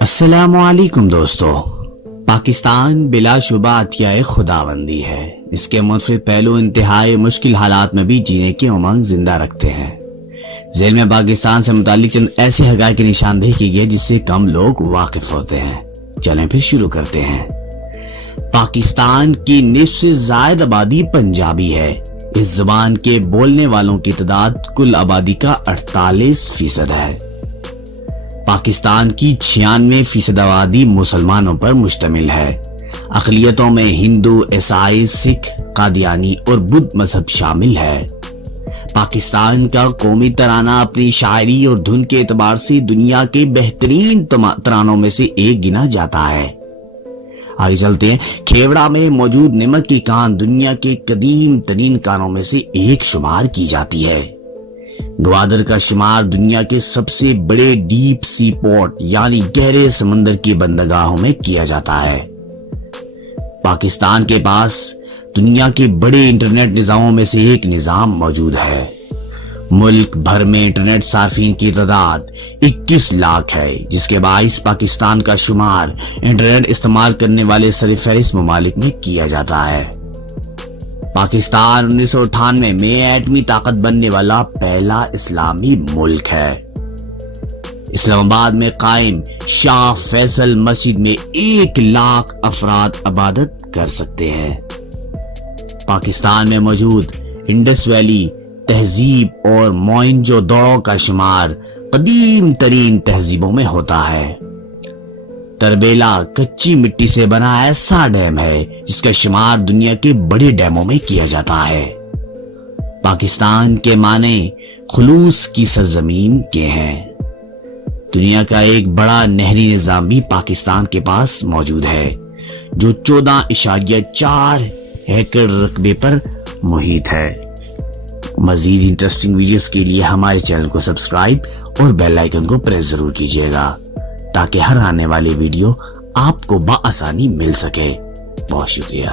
السلام علیکم دوستو، پاکستان بلا شبہ عطیہ خداوندی ہے۔ اس کے منفرد پہلو انتہائی مشکل حالات میں بھی جینے کی امنگ زندہ رکھتے ہیں۔ ذیل میں پاکستان سے متعلق چند ایسے حقائق کی نشاندہی کی گئی جس سے کم لوگ واقف ہوتے ہیں۔ چلیں پھر شروع کرتے ہیں۔ پاکستان کی نصف سے زائد آبادی پنجابی ہے۔ اس زبان کے بولنے والوں کی تعداد کل آبادی کا 48% ہے۔ پاکستان کی 96% آبادی مسلمانوں پر مشتمل ہے۔ اقلیتوں میں ہندو، عیسائی، سکھ، قادیانی اور بدھ مذہب شامل ہے۔ پاکستان کا قومی ترانہ اپنی شاعری اور دھن کے اعتبار سے دنیا کے بہترین ترانوں میں سے ایک گنا جاتا ہے۔ آگے چلتے ہیں۔ کھیوڑا میں موجود نمک کی کان دنیا کے قدیم ترین کانوں میں سے ایک شمار کی جاتی ہے۔ گوادر کا شمار دنیا کے سب سے بڑے ڈیپ سی پورٹ یعنی گہرے سمندر کی بندرگاہوں میں کیا جاتا ہے۔ پاکستان کے پاس دنیا کے بڑے انٹرنیٹ نظاموں میں سے ایک نظام موجود ہے۔ ملک بھر میں انٹرنیٹ صارفین کی تعداد 21 لاکھ ہے، جس کے باعث پاکستان کا شمار انٹرنیٹ استعمال کرنے والے سرفہرست ممالک میں کیا جاتا ہے۔ پاکستان 1998 میں ایٹمی طاقت بننے والا پہلا اسلامی ملک ہے۔ اسلام آباد میں قائم شاہ فیصل مسجد میں 1 لاکھ افراد عبادت کر سکتے ہیں۔ پاکستان میں موجود انڈس ویلی تہذیب اور موئنجو دڑو کا شمار قدیم ترین تہذیبوں میں ہوتا ہے۔ تربیلا کچی مٹی سے بنا ایسا ڈیم ہے جس کا شمار دنیا کے بڑے ڈیموں میں کیا جاتا ہے۔ پاکستان کے معنی خلوص کی سرزمین کے ہیں۔ دنیا کا ایک بڑا نہری نظام بھی پاکستان کے پاس موجود ہے جو 14.4 ایکڑ رقبے پر محیط ہے۔ مزید انٹرسٹنگ ویڈیوز کے لیے ہمارے چینل کو سبسکرائب اور بیل آئیکن کو پریس ضرور کیجیے گا تاکہ ہر آنے والی ویڈیو آپ کو بآسانی مل سکے۔ بہت شکریہ۔